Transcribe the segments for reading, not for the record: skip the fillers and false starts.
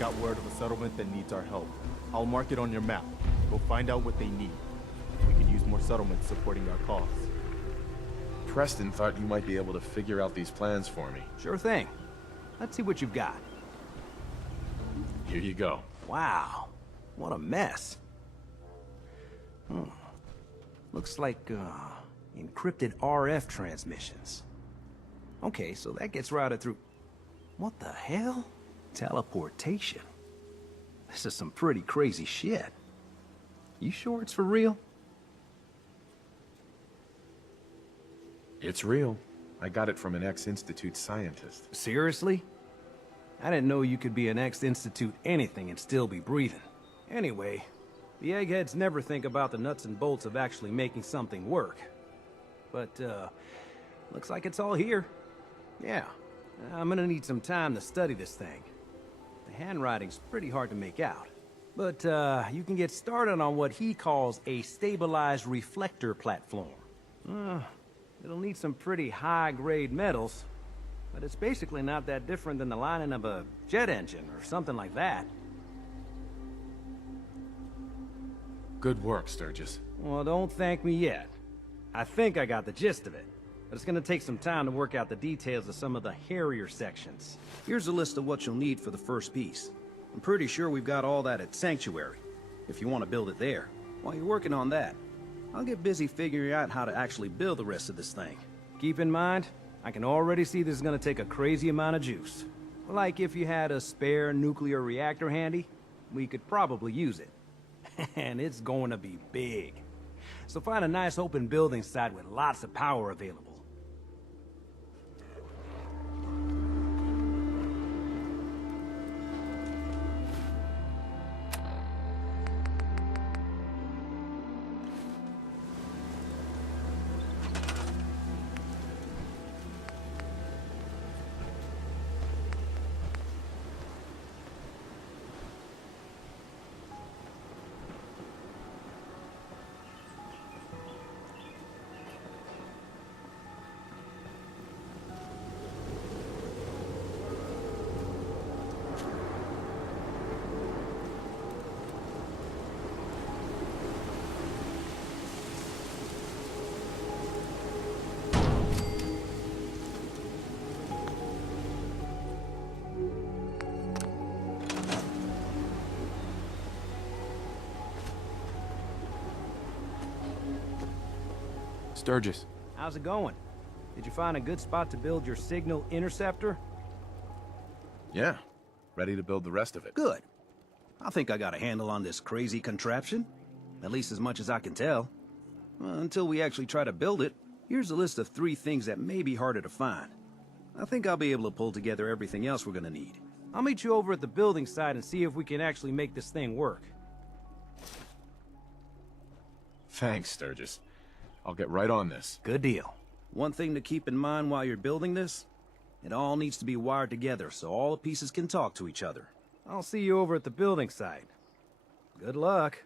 got word of a settlement that needs our help. I'll mark it on your map. Go find out what they need. We could use more settlements supporting our cause. Preston thought you might be able to figure out these plans for me. Sure thing. Let's see what you've got. Here you go. Wow, what a mess. Looks like, encrypted RF transmissions. Okay, so that gets routed through... What the hell? Teleportation. This is some pretty crazy shit. You sure it's for real? It's real. I got it from an ex-Institute scientist. Seriously? I didn't know you could be an ex-Institute anything and still be breathing. Anyway, the eggheads never think about the nuts and bolts of actually making something work. But, looks like it's all here. Yeah, I'm gonna need some time to study this thing. The handwriting's pretty hard to make out. But, you can get started on what he calls a stabilized reflector platform. It'll need some pretty high-grade metals, but it's basically not that different than the lining of a jet engine or something like that. Good work, Sturgis. Well, don't thank me yet. I think I got the gist of it, but it's gonna take some time to work out the details of some of the hairier sections. Here's a list of what you'll need for the first piece. I'm pretty sure we've got all that at Sanctuary, if you want to build it there. While you're working on that, I'll get busy figuring out how to actually build the rest of this thing. Keep in mind, I can already see this is gonna take a crazy amount of juice. Like if you had a spare nuclear reactor handy, we could probably use it. And it's going to be big. So find a nice open building site with lots of power available. Sturgis. How's it going? Did you find a good spot to build your signal interceptor? Yeah. Ready to build the rest of it. Good. I think I got a handle on this crazy contraption. At least as much as I can tell. Until we actually try to build it, here's a list of 3 things that may be harder to find. I think I'll be able to pull together everything else we're gonna need. I'll meet you over at the building site and see if we can actually make this thing work. Thanks, Sturgis. I'll get right on this. Good deal. One thing to keep in mind while you're building this, it all needs to be wired together so all the pieces can talk to each other. I'll see you over at the building site. Good luck.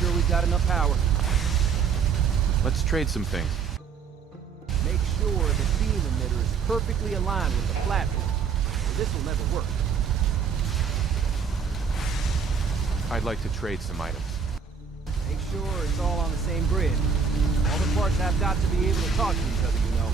sure we've got enough power. Let's trade some things. Make sure the beam emitter is perfectly aligned with the platform, or this will never work. I'd like to trade some items. Make sure it's all on the same grid. All the parts have got to be able to talk to each other, you know.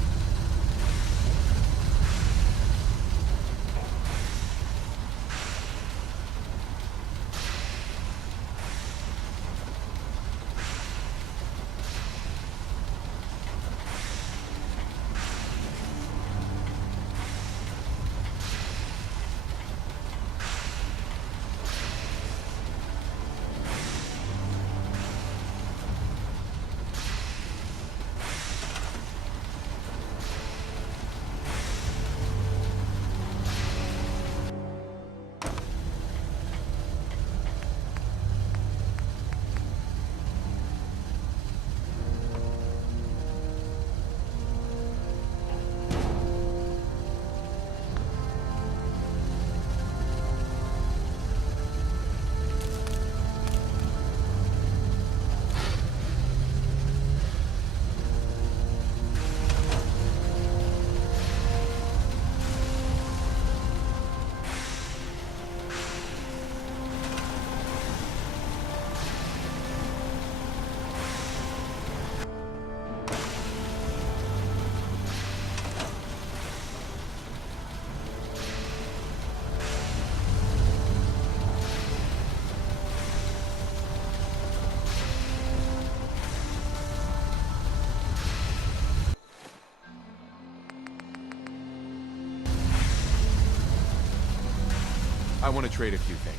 I want to trade a few things.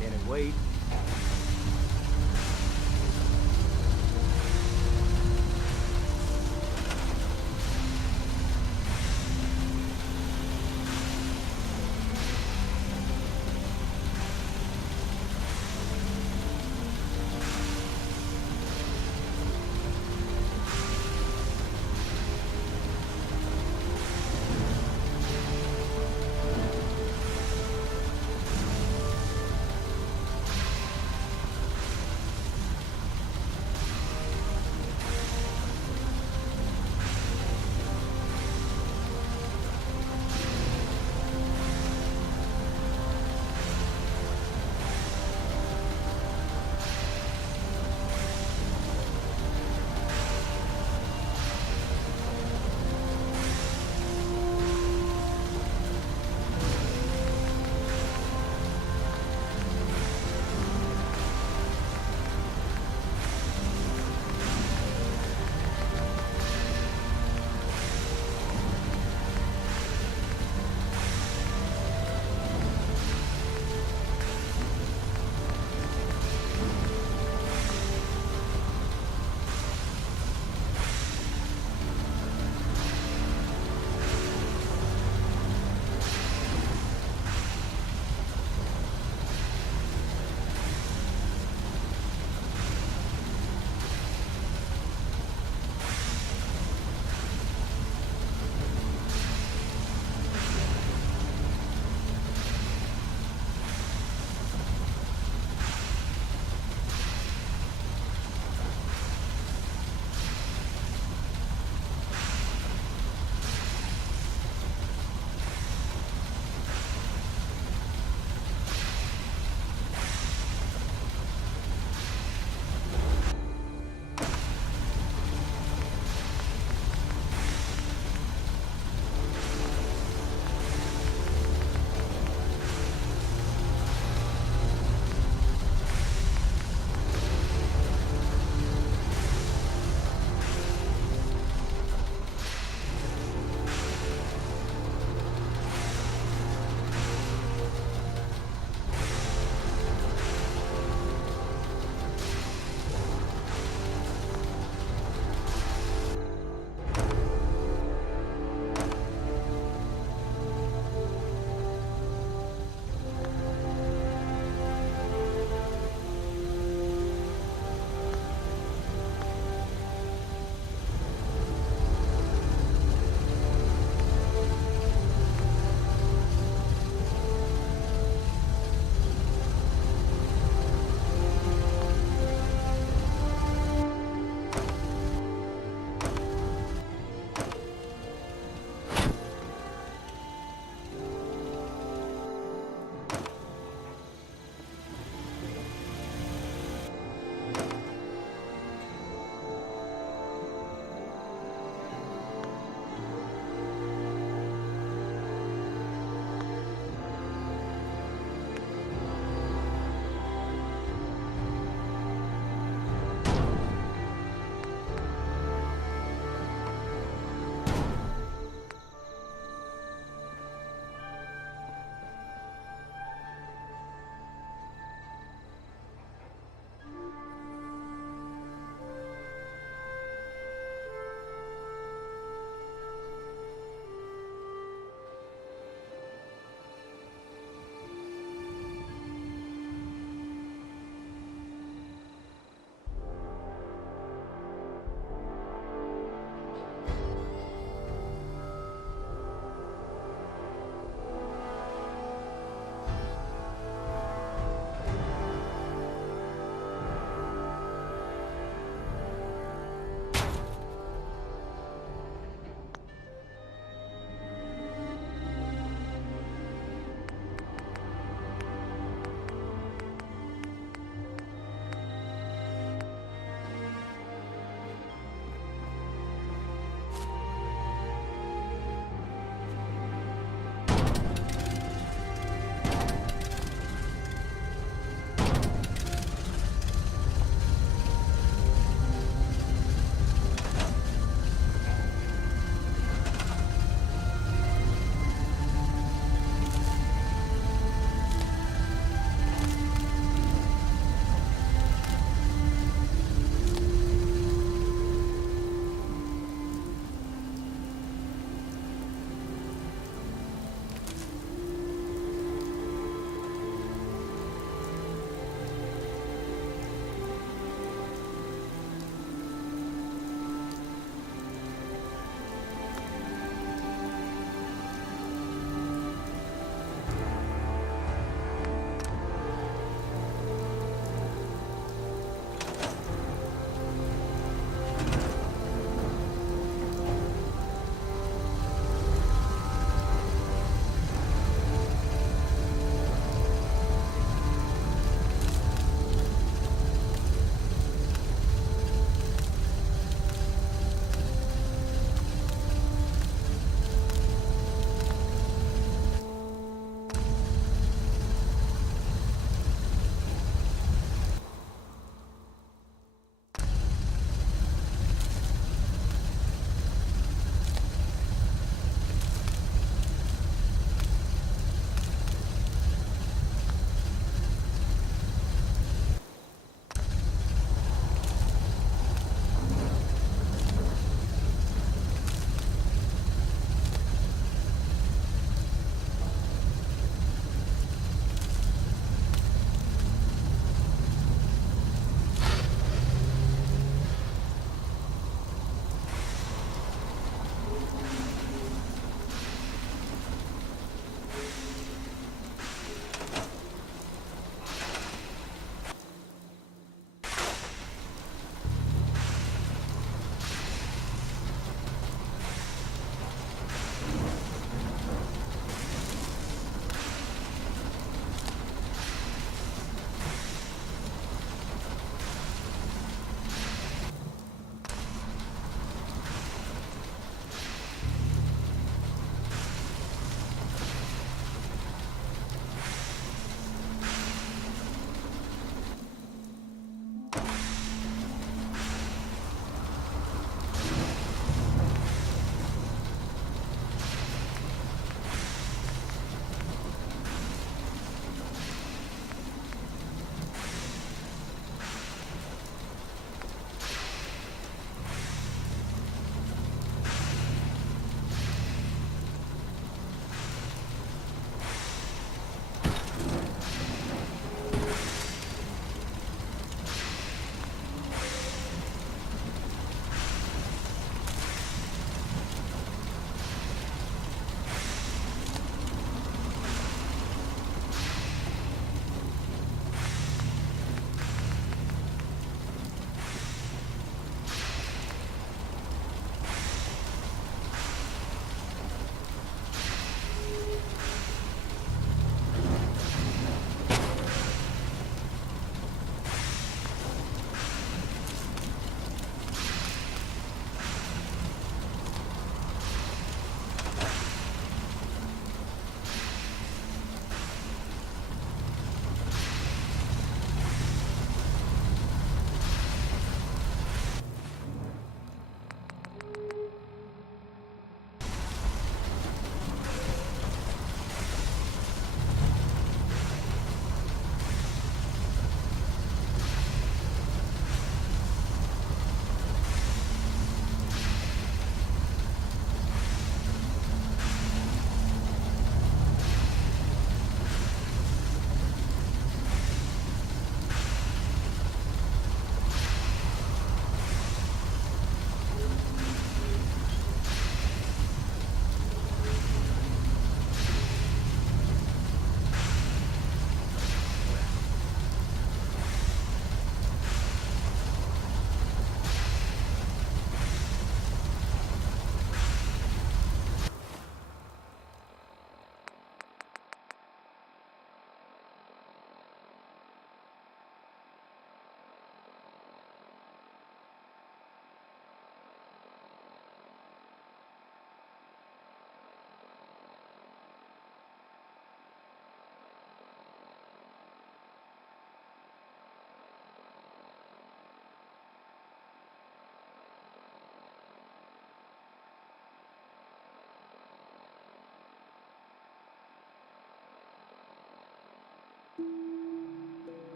Can it wait?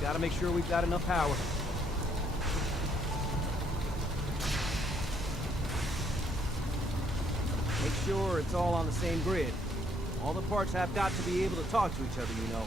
Gotta make sure we've got enough power. Make sure it's all on the same grid. All the parts have got to be able to talk to each other, you know.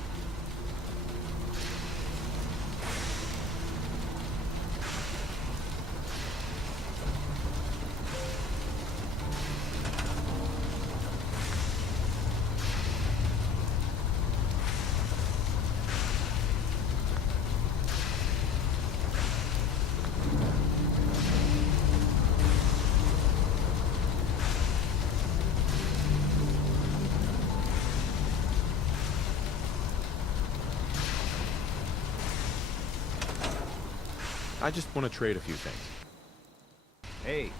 I just want to trade a few things. Hey.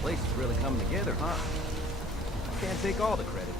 Place is really coming together, huh? I can't take all the credit.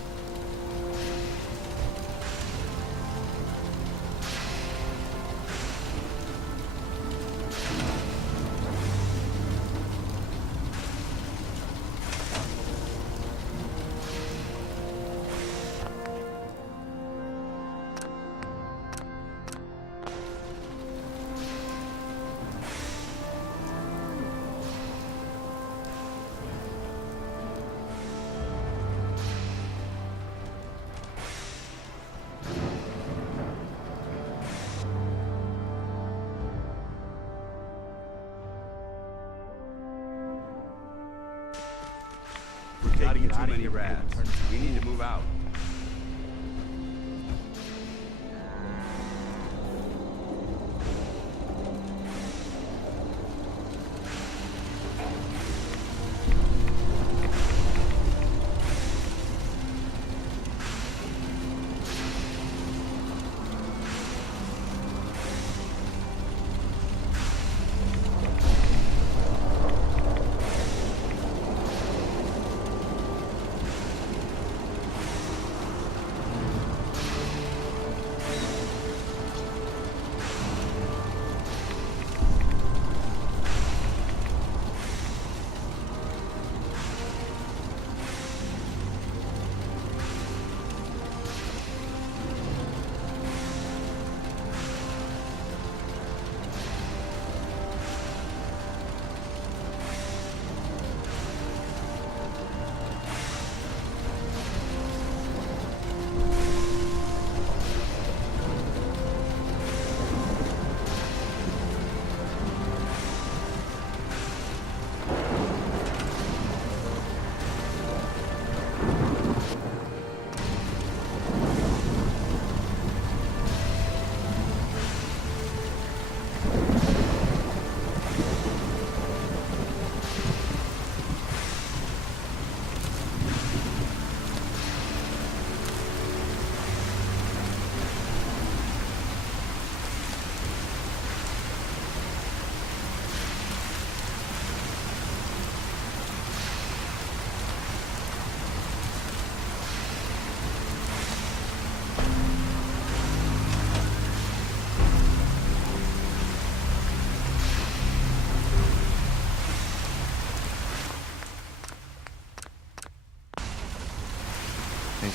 Taking too many rats. We need to move out.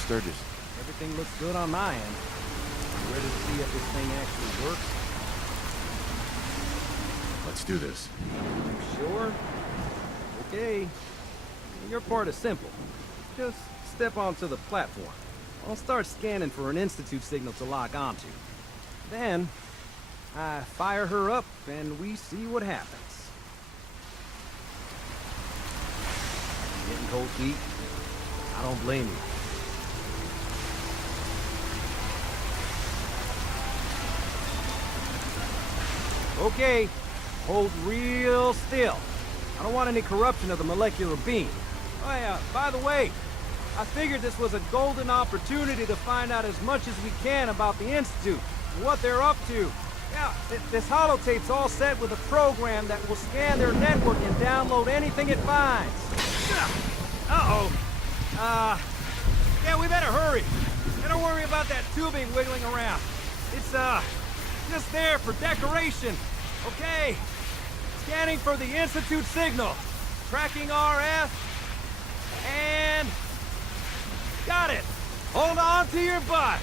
Sturgis? Everything looks good on my end. Ready to see if this thing actually works? Let's do this. Sure? Okay. Your part is simple. Just step onto the platform. I'll start scanning for an Institute signal to lock onto. Then, I fire her up and we see what happens. Getting cold feet? I don't blame you. Okay, hold real still. I don't want any corruption of the molecular beam. Oh yeah, by the way, I figured this was a golden opportunity to find out as much as we can about the Institute, and what they're up to. Yeah, this holotape's all set with a program that will scan their network and download anything it finds. Uh-oh. Yeah, we better hurry. And don't worry about that tubing wiggling around. It's, just there for decoration. Okay. Scanning for the Institute signal. Tracking RF. And... got it. Hold on to your butt.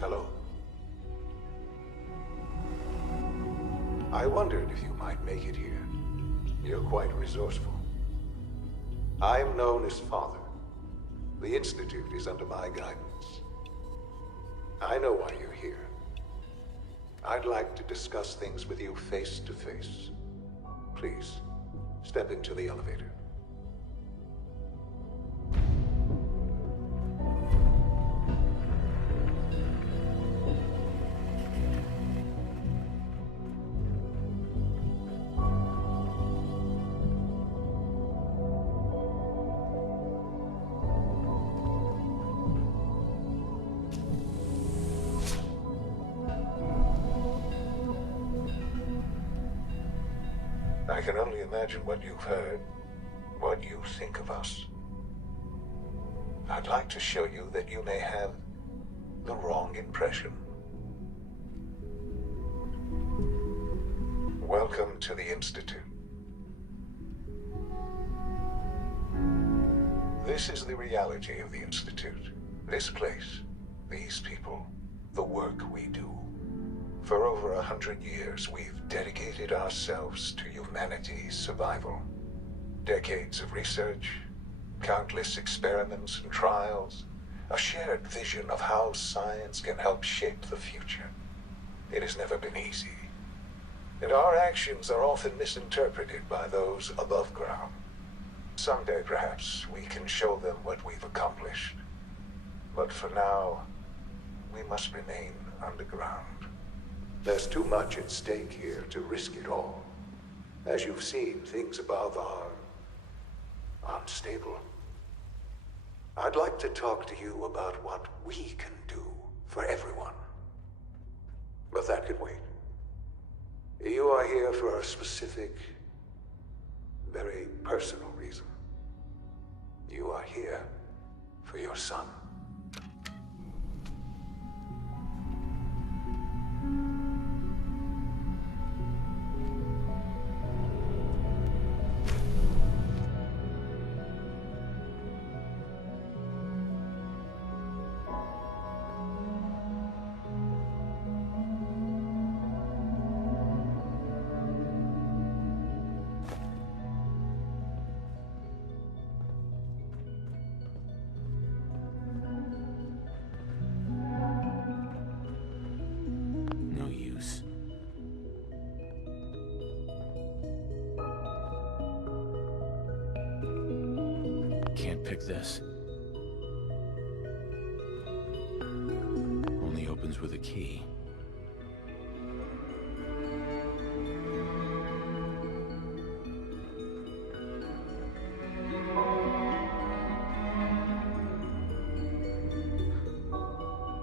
Hello. I wondered if you might make it here. You're quite resourceful. I'm known as Father. The Institute is under my guidance. I know why you're here. I'd like to discuss things with you face to face. Please, step into the elevator. I can only imagine what you've heard, what you think of us. I'd like to show you that you may have the wrong impression. Welcome to the Institute. This is the reality of the Institute. This place, these people, the work we do. For over 100 years, we've dedicated ourselves to humanity's survival. Decades of research, countless experiments and trials, a shared vision of how science can help shape the future. It has never been easy, and our actions are often misinterpreted by those above ground. Someday, perhaps, we can show them what we've accomplished. But for now, we must remain underground. There's too much at stake here to risk it all. As you've seen, things above are unstable. I'd like to talk to you about what we can do for everyone. But that can wait. You are here for a specific, very personal reason. You are here for your son. No use. Can't pick this. Only opens with a key.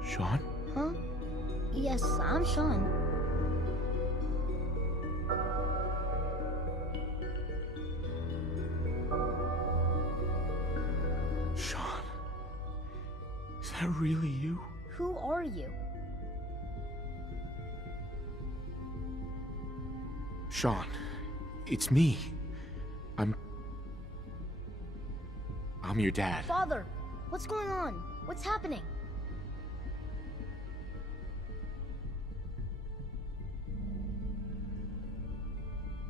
Sean? Huh? Yes, I'm Sean. Sean? Is that really you? Who are you? Sean, it's me. I'm your dad. Father, what's going on? What's happening?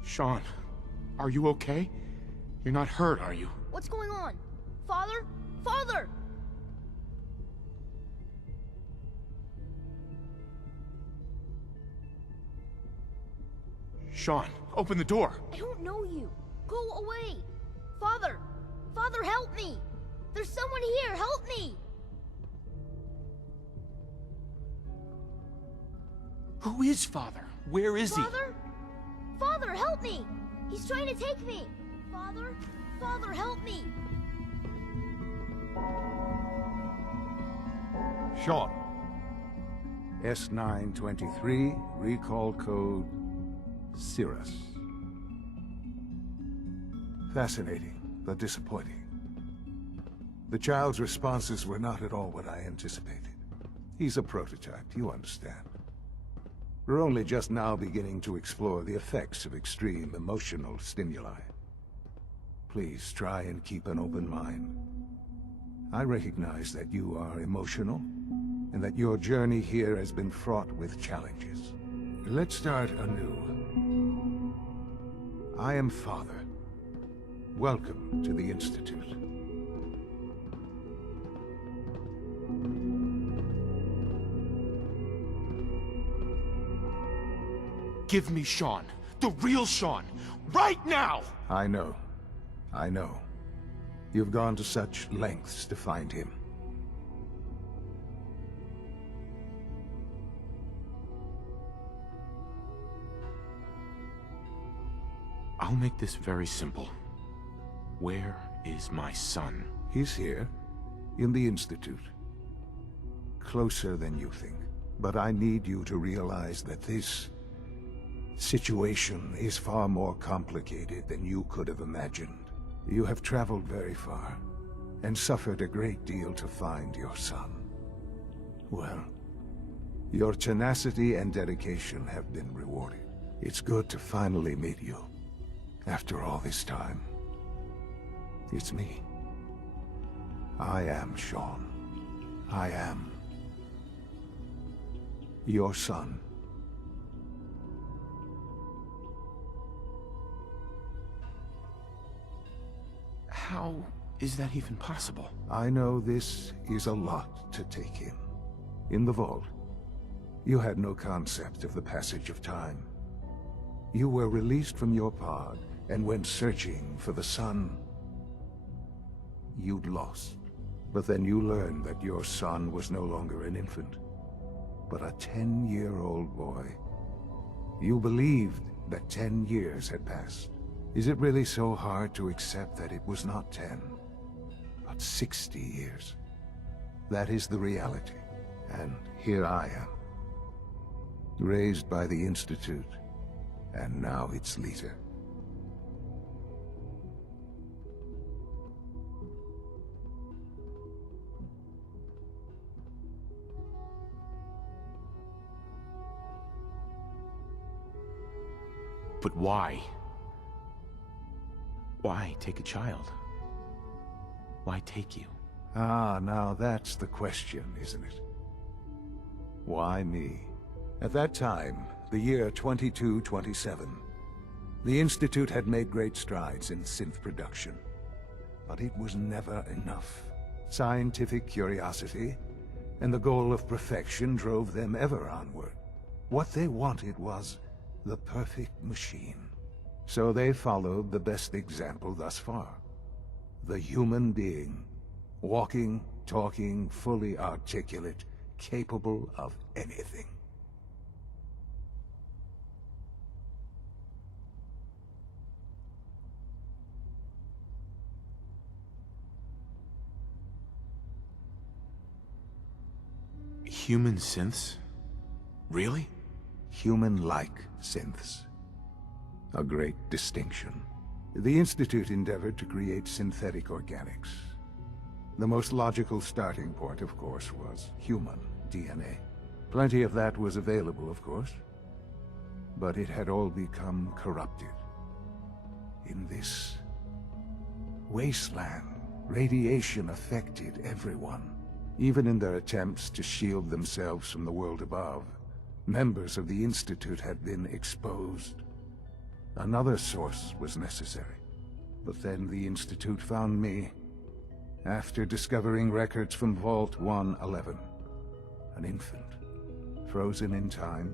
Sean, are you okay? You're not hurt, are you? What's going on? Father? Father! Sean, open the door. I don't know you. Go away. Father! Father, help me! There's someone here, help me! Who is Father? Where is he? Father? Father, help me! He's trying to take me! Father? Father, help me! Sean. S923, recall code Cirrus. Fascinating, but disappointing. The child's responses were not at all what I anticipated. He's a prototype, you understand. We're only just now beginning to explore the effects of extreme emotional stimuli. Please try and keep an open mind. I recognize that you are emotional, and that your journey here has been fraught with challenges. Let's start anew. I am Father. Welcome to the Institute. Give me Sean. The real Sean. Right now! I know. I know. You've gone to such lengths to find him. I'll make this very simple. Where is my son? He's here, in the Institute. Closer than you think. But I need you to realize that this situation is far more complicated than you could have imagined. You have traveled very far, and suffered a great deal to find your son. Well, your tenacity and dedication have been rewarded. It's good to finally meet you, after all this time. It's me. I am Sean. I am your son. How is that even possible? I know this is a lot to take in. In the vault, you had no concept of the passage of time. You were released from your pod and went searching for the son you'd lost. But then you learned that your son was no longer an infant, but a 10-year-old boy. You believed that 10 years had passed. Is it really so hard to accept that it was not 10, but 60 years? That is the reality. And here I am, raised by the Institute, and now its leader. But why? Why take a child? Why take you? Ah, now that's the question, isn't it? Why me? At that time, the year 2227, the Institute had made great strides in synth production. But it was never enough. Scientific curiosity and the goal of perfection drove them ever onward. What they wanted was the perfect machine. So they followed the best example thus far. The human being. Walking, talking, fully articulate, capable of anything. Human synths? Really? Human-like synths. A great distinction. The Institute endeavored to create synthetic organics. The most logical starting point, of course, was human DNA. Plenty of that was available, of course. But it had all become corrupted. In this wasteland, radiation affected everyone. Even in their attempts to shield themselves from the world above, members of the Institute had been exposed. Another source was necessary. But then the Institute found me, after discovering records from Vault 111. An infant, frozen in time,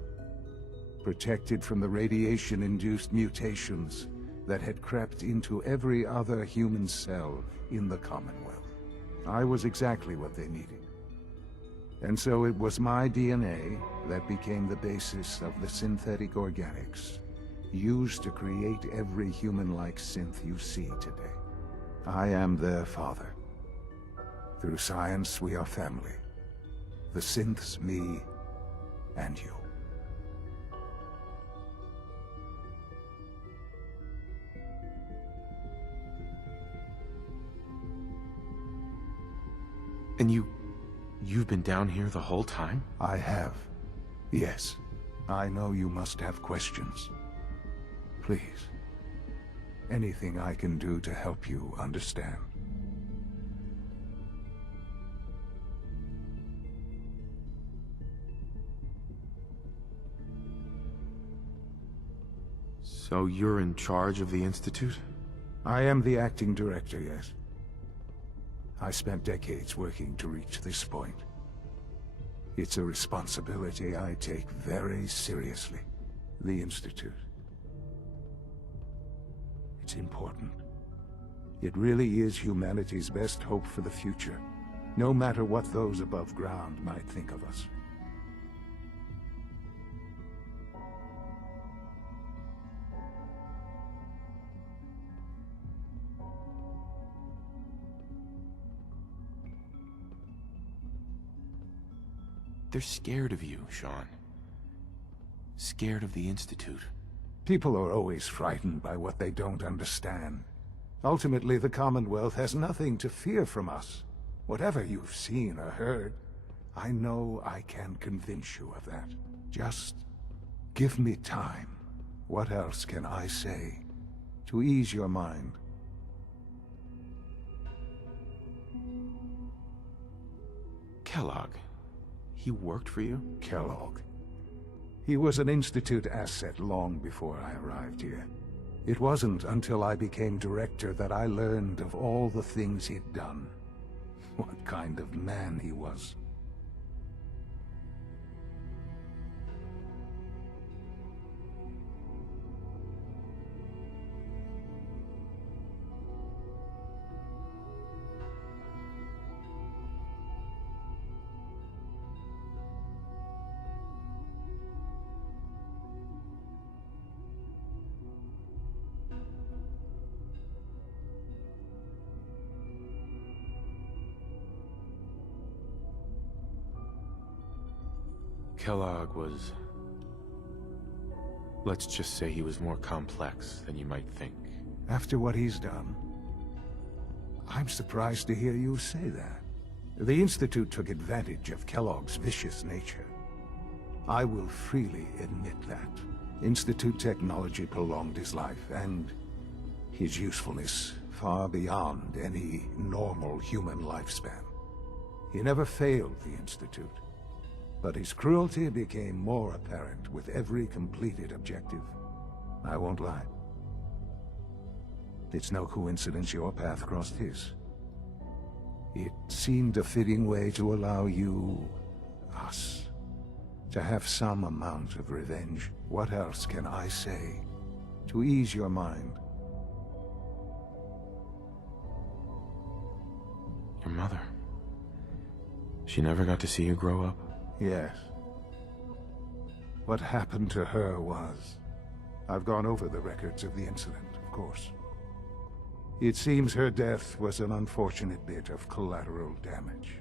protected from the radiation-induced mutations that had crept into every other human cell in the Commonwealth. I was exactly what they needed. And so it was my DNA that became the basis of the synthetic organics, used to create every human-like synth you see today. I am their father. Through science, we are family. The synths, me, and you. And you've been down here the whole time? I have. Yes. I know you must have questions. Please. Anything I can do to help you understand. So you're in charge of the Institute? I am the acting director, yes. I spent decades working to reach this point. It's a responsibility I take very seriously. The Institute. It's important. It really is humanity's best hope for the future, no matter what those above ground might think of us. They're scared of you, Sean. Scared of the Institute. People are always frightened by what they don't understand. Ultimately, the Commonwealth has nothing to fear from us. Whatever you've seen or heard, I know I can convince you of that. Just give me time. What else can I say to ease your mind? Kellogg. He worked for you? Kellogg. He was an Institute asset long before I arrived here. It wasn't until I became director that I learned of all the things he'd done. What kind of man he was. Kellogg was Let's just say he was more complex than you might think. After what he's done, I'm surprised to hear you say that. The Institute took advantage of Kellogg's vicious nature. I will freely admit that. Institute technology prolonged his life, and his usefulness far beyond any normal human lifespan. He never failed the Institute, but his cruelty became more apparent with every completed objective. I won't lie. It's no coincidence your path crossed his. It seemed a fitting way to allow you, us, to have some amount of revenge. What else can I say to ease your mind? Your mother. She never got to see you grow up? Yes. What happened to her was... I've gone over the records of the incident, of course. It seems her death was an unfortunate bit of collateral damage.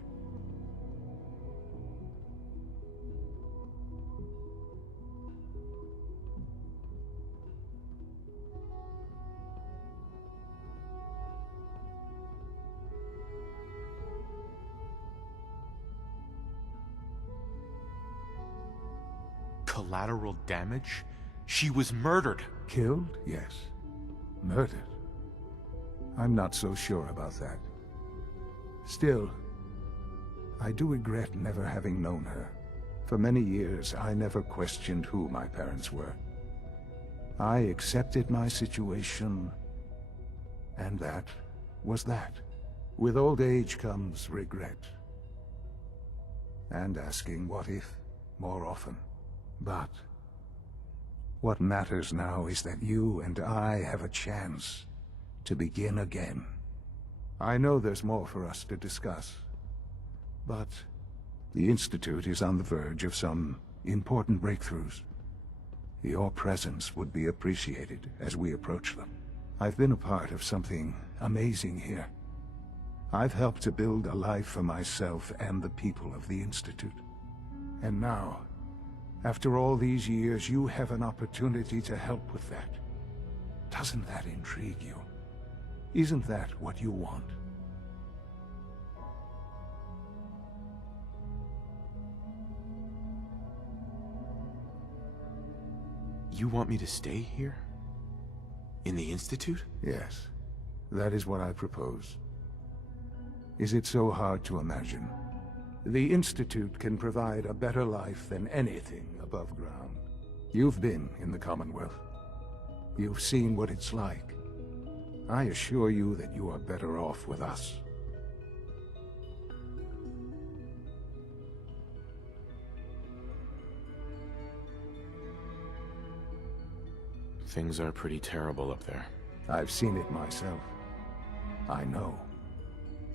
Collateral damage? She was murdered! Killed? Yes. Murdered? I'm not so sure about that. Still, I do regret never having known her. For many years, I never questioned who my parents were. I accepted my situation, and that was that. With old age comes regret. And asking what if more often. But what matters now is that you and I have a chance to begin again. I know there's more for us to discuss, but the Institute is on the verge of some important breakthroughs. Your presence would be appreciated as we approach them. I've been a part of something amazing here. I've helped to build a life for myself and the people of the Institute. And now, after all these years, you have an opportunity to help with that. Doesn't that intrigue you? Isn't that what you want? You want me to stay here? In the Institute? Yes, that is what I propose. Is it so hard to imagine? The Institute can provide a better life than anything above ground. You've been in the Commonwealth. You've seen what it's like. I assure you that you are better off with us. Things are pretty terrible up there. I've seen it myself. I know.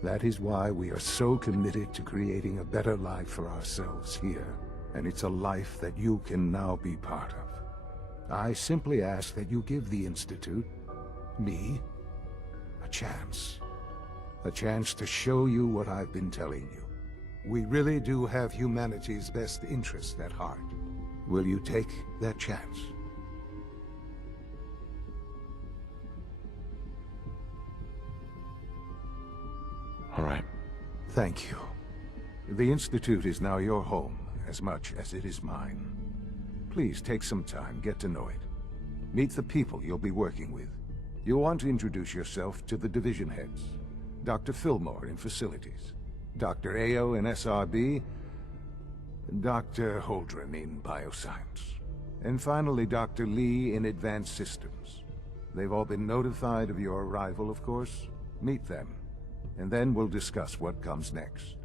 That is why we are so committed to creating a better life for ourselves here. And it's a life that you can now be part of. I simply ask that you give the Institute, me, a chance. A chance to show you what I've been telling you. We really do have humanity's best interest at heart. Will you take that chance? All right. Thank you. The Institute is now your home, as much as it is mine. Please take some time, get to know it. Meet the people you'll be working with. You'll want to introduce yourself to the division heads. Dr. Fillmore in Facilities, Dr. Ayo in SRB, and Dr. Holdren in Bioscience. And finally, Dr. Lee in Advanced Systems. They've all been notified of your arrival, of course. Meet them, and then we'll discuss what comes next.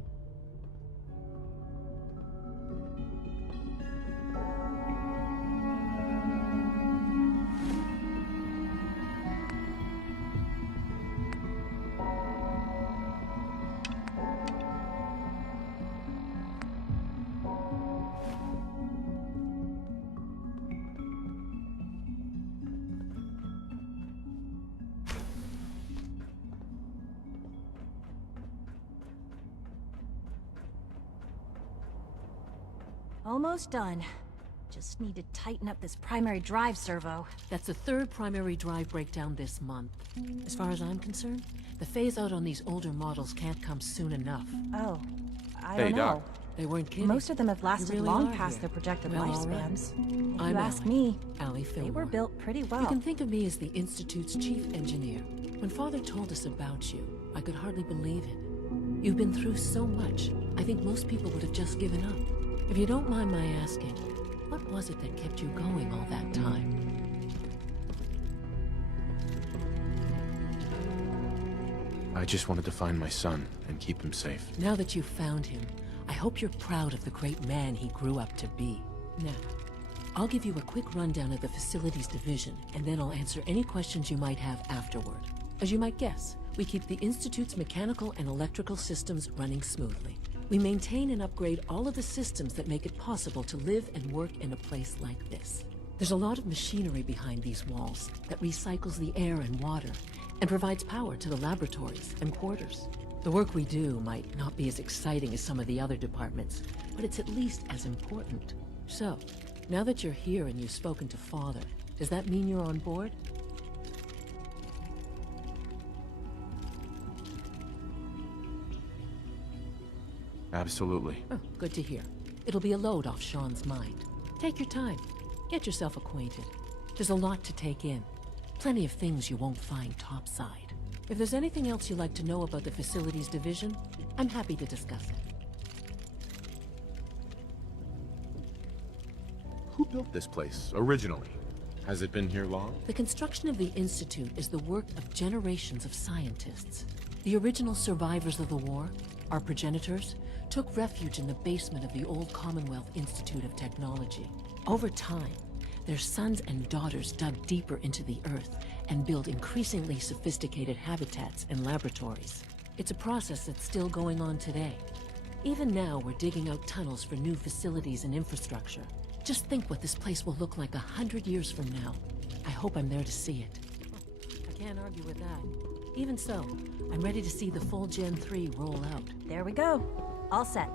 Almost done. Just need to tighten up this primary drive servo. That's the third primary drive breakdown this month. As far as I'm concerned, the phase-out on these older models can't come soon enough. Oh, I Hey, don't know. Doc. They weren't kidding. Most of them have lasted really long are past here. their projected Well, all right. lifespans. If I'm you ask Allie. me, Allie they Fillmore. were built pretty well. You can think of me as the Institute's chief engineer. When Father told us about you, I could hardly believe it. You've been through so much, I think most people would have just given up. If you don't mind my asking, what was it that kept you going all that time? I just wanted to find my son and keep him safe. Now that you've found him, I hope you're proud of the great man he grew up to be. Now, I'll give you a quick rundown of the Facilities Division, and then I'll answer any questions you might have afterward. As you might guess, we keep the Institute's mechanical and electrical systems running smoothly. We maintain and upgrade all of the systems that make it possible to live and work in a place like this. There's a lot of machinery behind these walls that recycles the air and water and provides power to the laboratories and quarters. The work we do might not be as exciting as some of the other departments, but it's at least as important. So, now that you're here and you've spoken to Father, does that mean you're on board? Absolutely. Oh, good to hear. It'll be a load off Sean's mind. Take your time. Get yourself acquainted. There's a lot to take in. Plenty of things you won't find topside. If there's anything else you'd like to know about the Facilities Division, I'm happy to discuss it. Who built this place, originally? Has it been here long? The construction of the Institute is the work of generations of scientists. The original survivors of the war, our progenitors, took refuge in the basement of the old Commonwealth Institute of Technology. Over time, their sons and daughters dug deeper into the earth and built increasingly sophisticated habitats and laboratories. It's a process that's still going on today. Even now, we're digging out tunnels for new facilities and infrastructure. Just think what this place will look like 100 years from now. I hope I'm there to see it. I can't argue with that. Even so, I'm ready to see the full Gen 3 roll out. There we go. All set.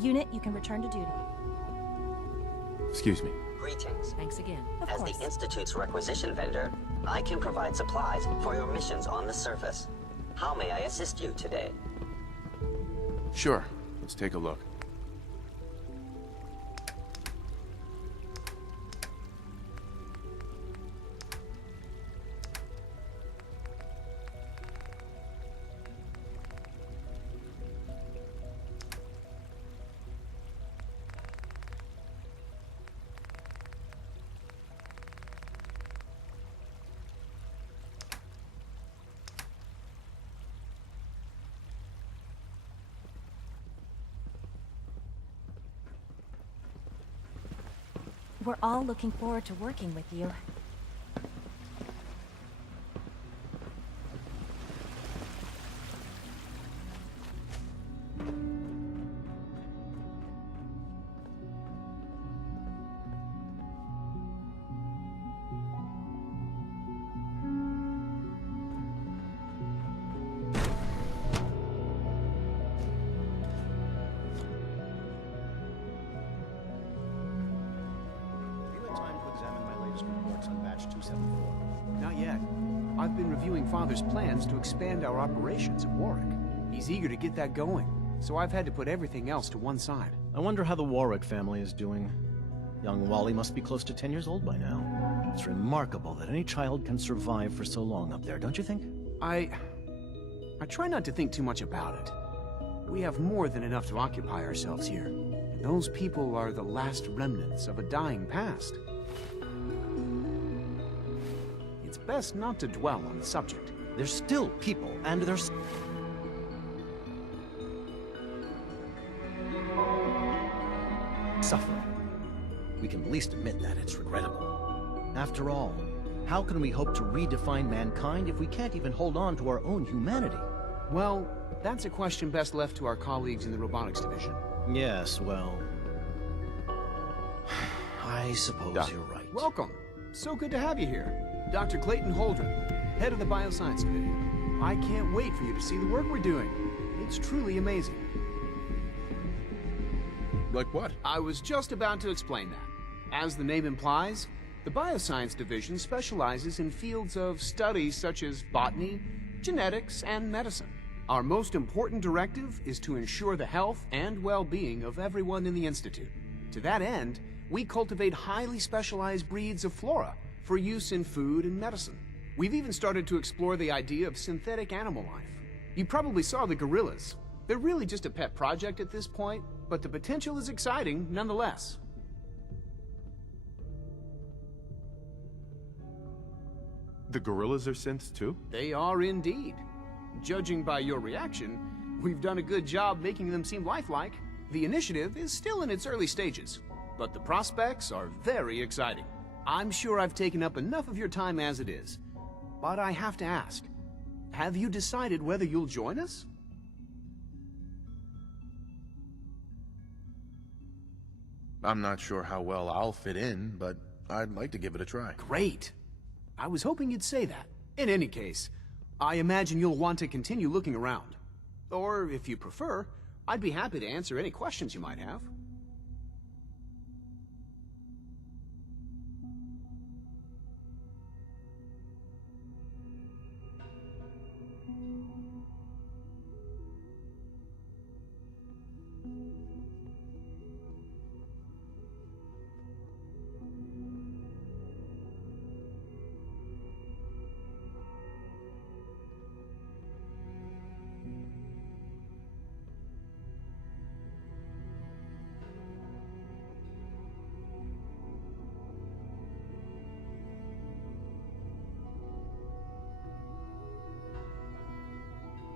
Unit, you can return to duty. Excuse me. Greetings. Thanks again. Of As course. the Institute's requisition vendor, I can provide supplies for your missions on the surface. How may I assist you today? Sure. Let's take a look. We're all looking forward to working with you. Have you had time to examine my latest reports on batch 274? Not yet. I've been reviewing Father's plans to expand our operations at Warwick. He's eager to get that going, so I've had to put everything else to one side. I wonder how the Warwick family is doing. Young Wally must be close to 10 years old by now. It's remarkable that any child can survive for so long up there, don't you think? I try not to think too much about it. We have more than enough to occupy ourselves here. And those people are the last remnants of a dying past. It's best not to dwell on the subject. They're still people, and they're... suffering. We can at least admit that it's regrettable. After all, how can we hope to redefine mankind if we can't even hold on to our own humanity? Well, that's a question best left to our colleagues in the robotics division. Yes, well... I suppose Doc. you're right. Welcome. So good to have you here. Dr. Clayton Holdren, head of the Bioscience Division. I can't wait for you to see the work we're doing. It's truly amazing. Like what? I was just about to explain that. As the name implies, the Bioscience Division specializes in fields of study such as botany, genetics, and medicine. Our most important directive is to ensure the health and well-being of everyone in the Institute. To that end, we cultivate highly specialized breeds of flora for use in food and medicine. We've even started to explore the idea of synthetic animal life. You probably saw the gorillas. They're really just a pet project at this point, but the potential is exciting nonetheless. The gorillas are synths too? They are indeed. Judging by your reaction, we've done a good job making them seem lifelike. The initiative is still in its early stages, but the prospects are very exciting. I'm sure I've taken up enough of your time as it is, but I have to ask, have you decided whether you'll join us? I'm not sure how well I'll fit in, but I'd like to give it a try. Great. I was hoping you'd say that. In any case, I imagine you'll want to continue looking around. Or, if you prefer, I'd be happy to answer any questions you might have.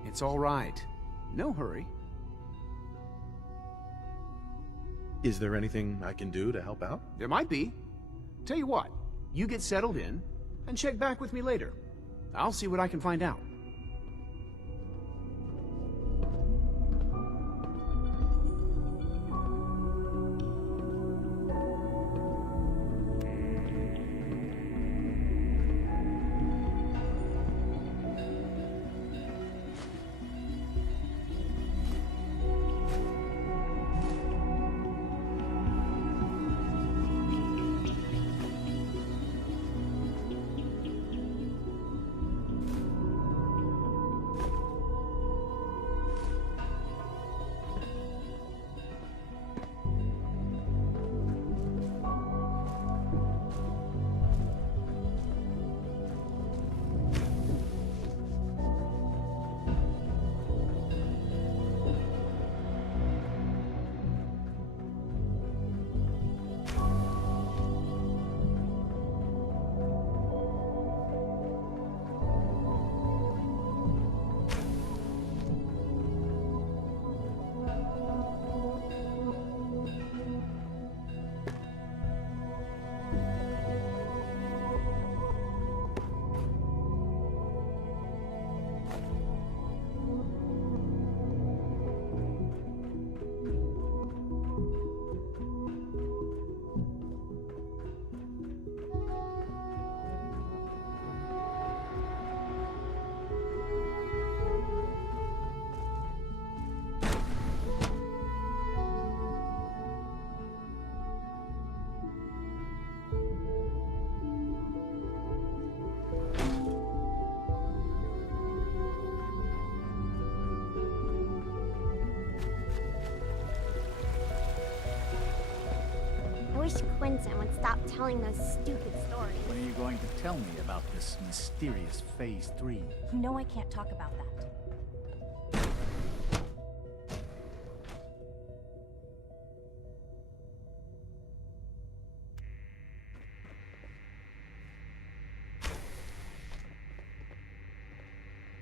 It's all right. No hurry. Is there anything I can do to help out? There might be. Tell you what, you get settled in, and check back with me later. I'll see what I can find out. I wish Quentin would stop telling those stupid stories. When are you going to tell me about this mysterious Phase 3? You know I can't talk about that.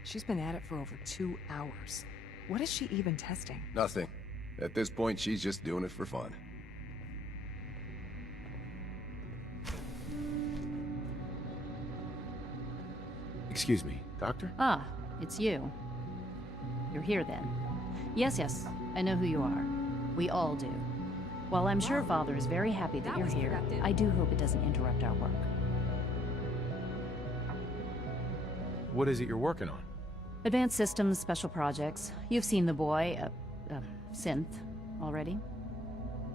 She's been at it for over 2 hours. What is she even testing? Nothing. At this point, she's just doing it for fun. Excuse me, Doctor? Ah, it's you. You're here then. Yes, I know who you are. We all do. While I'm sure Father is very happy that you're here, I do hope it doesn't interrupt our work. What is it you're working on? Advanced Systems Special Projects. You've seen the boy, Synth, already.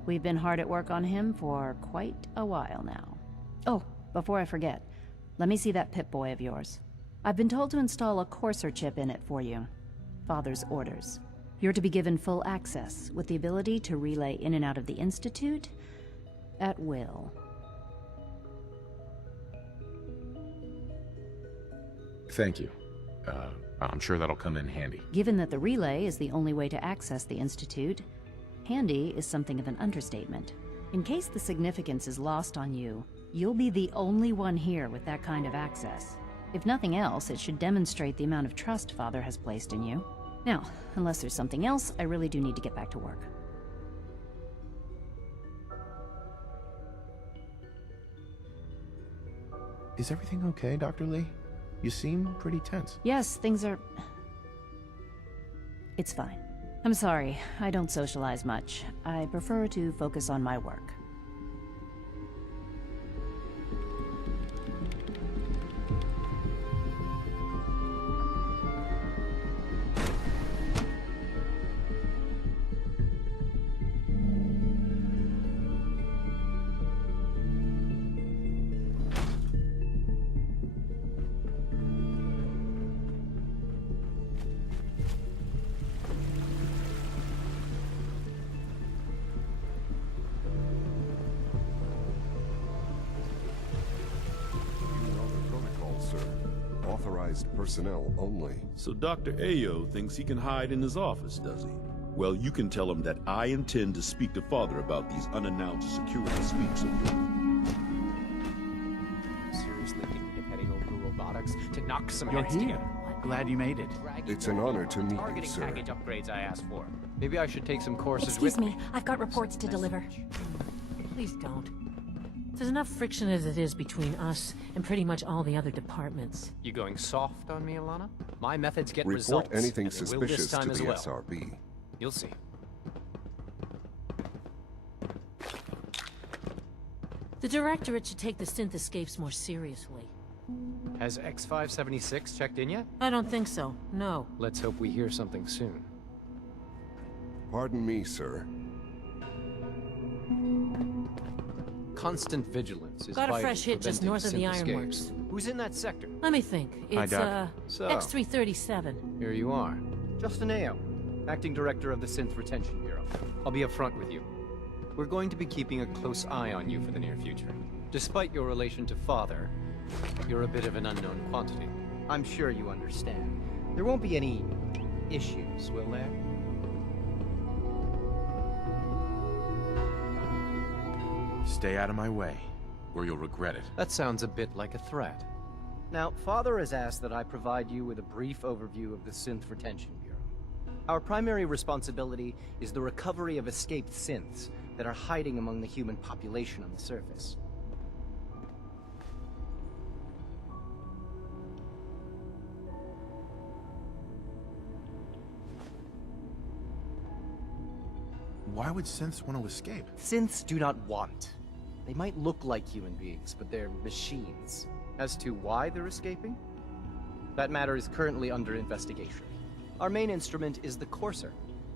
We've been hard at work on him for quite a while now. Oh, before I forget, let me see that Pip-Boy of yours. I've been told to install a Courser chip in it for you. Father's orders. You're to be given full access, with the ability to relay in and out of the Institute at will. Thank you. I'm sure that'll come in handy. Given that the relay is the only way to access the Institute, handy is something of an understatement. In case the significance is lost on you, you'll be the only one here with that kind of access. If nothing else, it should demonstrate the amount of trust Father has placed in you. Now, unless there's something else, I really do need to get back to work. Is everything okay, Dr. Lee? You seem pretty tense. Yes, things are... It's fine. I'm sorry, I don't socialize much. I prefer to focus on my work. Personnel only. So Dr. Ayo thinks he can hide in his office, does he? Well, you can tell him that I intend to speak to Father about these unannounced security sweeps of yours. Seriously thinking of heading over to robotics to knock some You're heads here. together? Glad you made it. It's an honor to meet you, Targeting sir. package upgrades I asked for. Maybe I should take some courses Excuse with me, I've got reports to deliver. Please don't. There's enough friction as it is between us and pretty much all the other departments. You going soft on me, Alana? My methods get Report results. anything and they will this suspicious to time the as well. SRB. You'll see. The Directorate should take the synth escapes more seriously. Has X576 checked in yet? I don't think so, no. Let's hope we hear something soon. Pardon me, sir. Constant vigilance is Got a vital fresh to hit just preventing north of the synth Ironworks. escapes. Who's in that sector? Let me think. Hi, It's, Doc. So, X337. here you are. Justin Ayo, Acting Director of the Synth Retention Bureau. I'll be upfront with you. We're going to be keeping a close eye on you for the near future. Despite your relation to Father, you're a bit of an unknown quantity. I'm sure you understand. There won't be any issues, will there? Stay out of my way, or you'll regret it. That sounds a bit like a threat. Now, Father has asked that I provide you with a brief overview of the Synth Retention Bureau. Our primary responsibility is the recovery of escaped synths that are hiding among the human population on the surface. Why would synths want to escape? Synths do not want. They might look like human beings, but they're machines. As to why they're escaping? That matter is currently under investigation. Our main instrument is the Courser,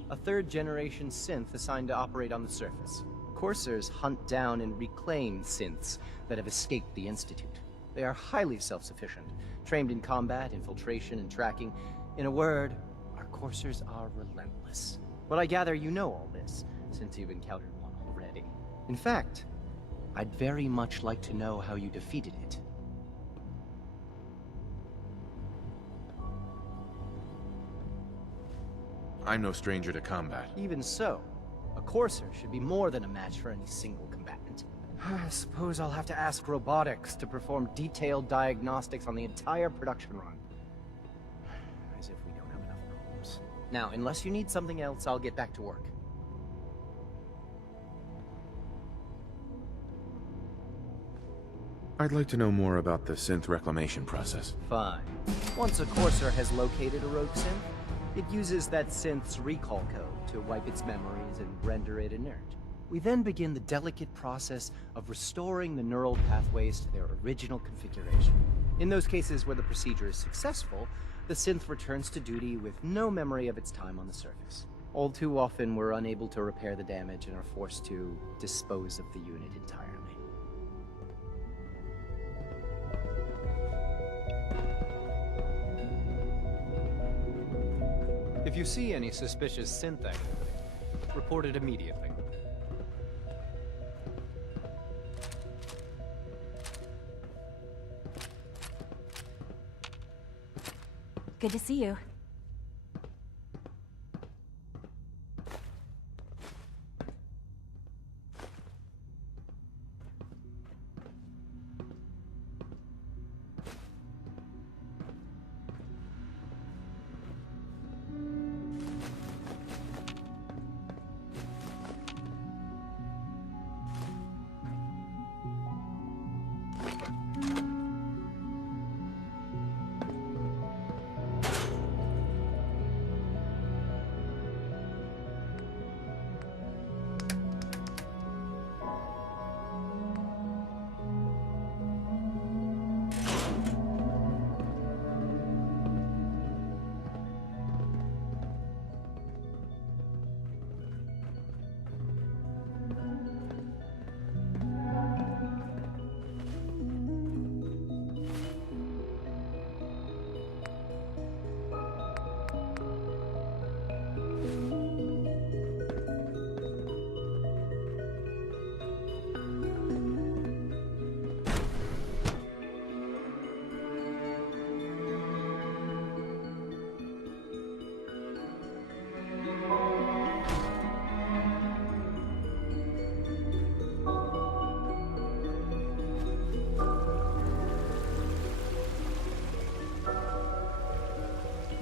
a third-generation synth assigned to operate on the surface. Coursers hunt down and reclaim synths that have escaped the Institute. They are highly self-sufficient, trained in combat, infiltration, and tracking. In a word, our Coursers are relentless. But I gather you know all this, since you've encountered one already. In fact, I'd very much like to know how you defeated it. I'm no stranger to combat. Even so, a Courser should be more than a match for any single combatant. I suppose I'll have to ask robotics to perform detailed diagnostics on the entire production run. As if we don't have enough problems. Now, unless you need something else, I'll get back to work. I'd like to know more about the synth reclamation process. Fine. Once a Courser has located a rogue synth, it uses that synth's recall code to wipe its memories and render it inert. We then begin the delicate process of restoring the neural pathways to their original configuration. In those cases where the procedure is successful, the synth returns to duty with no memory of its time on the surface. All too often, we're unable to repair the damage and are forced to dispose of the unit entirely. If you see any suspicious synth activity, report it immediately. Good to see you.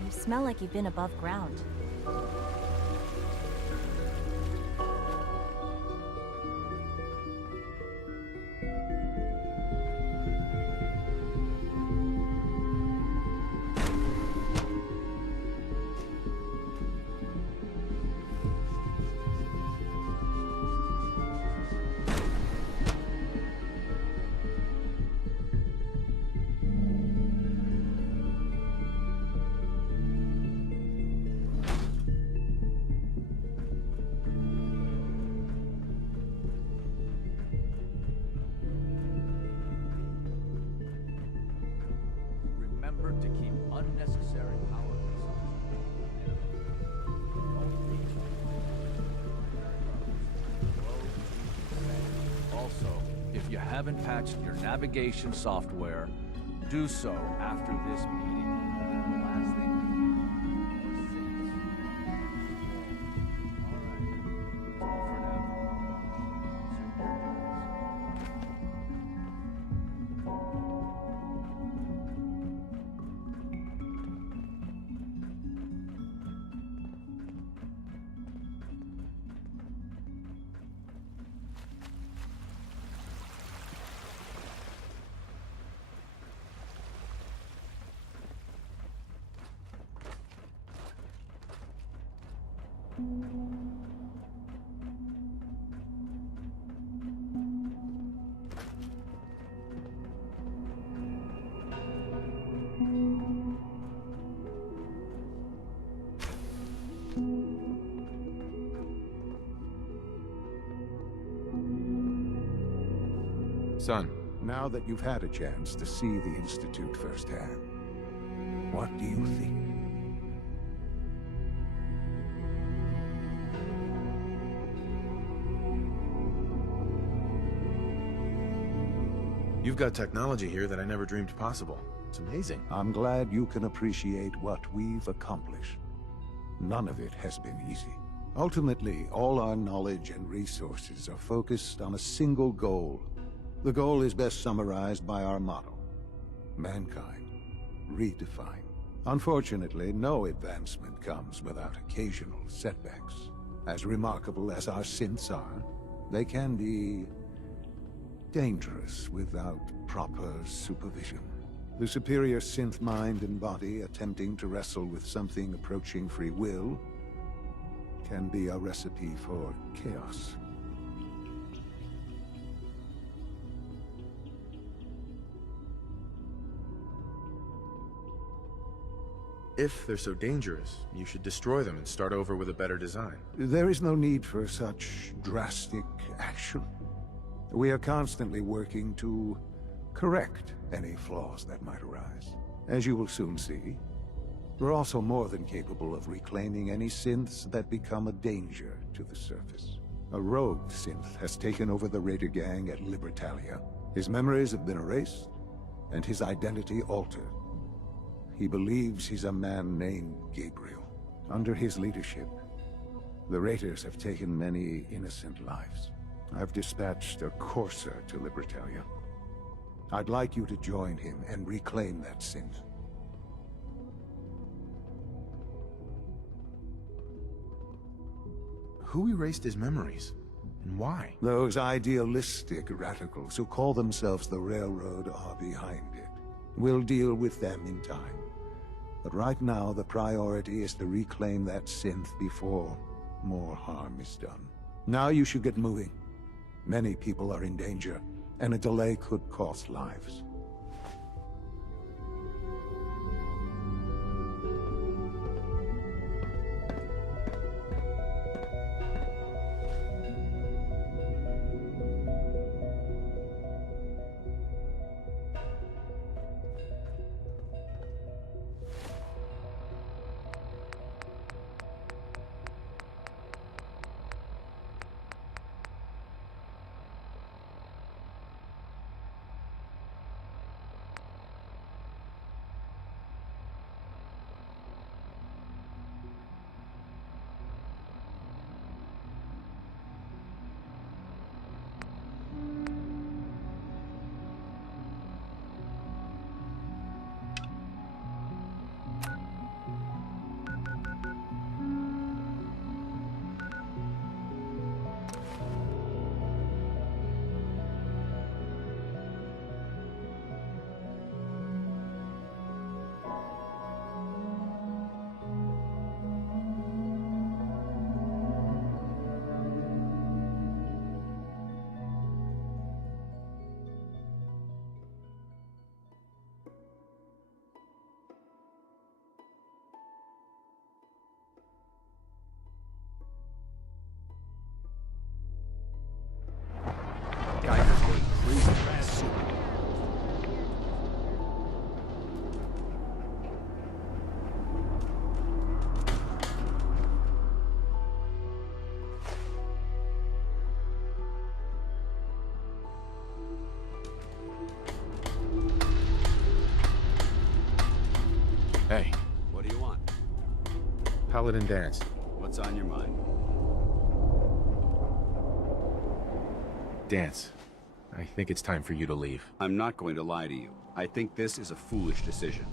You smell like you've been above ground. Remember to keep unnecessary power consumption. Also, if you haven't patched your navigation software, do so after this meeting. Last thing. Son. Now that you've had a chance to see the Institute firsthand, what do you think? You've got technology here that I never dreamed possible. It's amazing. I'm glad you can appreciate what we've accomplished. None of it has been easy. Ultimately, all our knowledge and resources are focused on a single goal. The goal is best summarized by our motto: mankind, redefined. Unfortunately, no advancement comes without occasional setbacks. As remarkable as our synths are, they can be dangerous without proper supervision. The superior synth mind and body attempting to wrestle with something approaching free will can be a recipe for chaos. If they're so dangerous, you should destroy them and start over with a better design. There is no need for such drastic action. We are constantly working to correct any flaws that might arise. As you will soon see, we're also more than capable of reclaiming any synths that become a danger to the surface. A rogue synth has taken over the Raider gang at Libertalia. His memories have been erased, and his identity altered. He believes he's a man named Gabriel. Under his leadership, the Raiders have taken many innocent lives. I've dispatched a courser to Libertalia. I'd like you to join him and reclaim that synth. Who erased his memories? And why? Those idealistic radicals who call themselves the Railroad are behind it. We'll deal with them in time. But right now, the priority is to reclaim that synth before more harm is done. Now you should get moving. Many people are in danger, and a delay could cost lives. Hey. What do you want? Paladin Dance. What's on your mind? Dance. I think it's time for you to leave. I'm not going to lie to you. I think this is a foolish decision.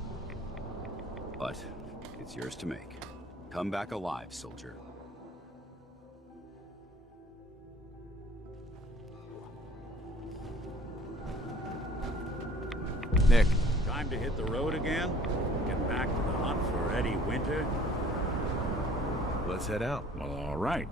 But it's yours to make. Come back alive, soldier. Nick. Time to hit the road again? Get back to the hunt for Eddie Winter? Let's head out. Well, all right.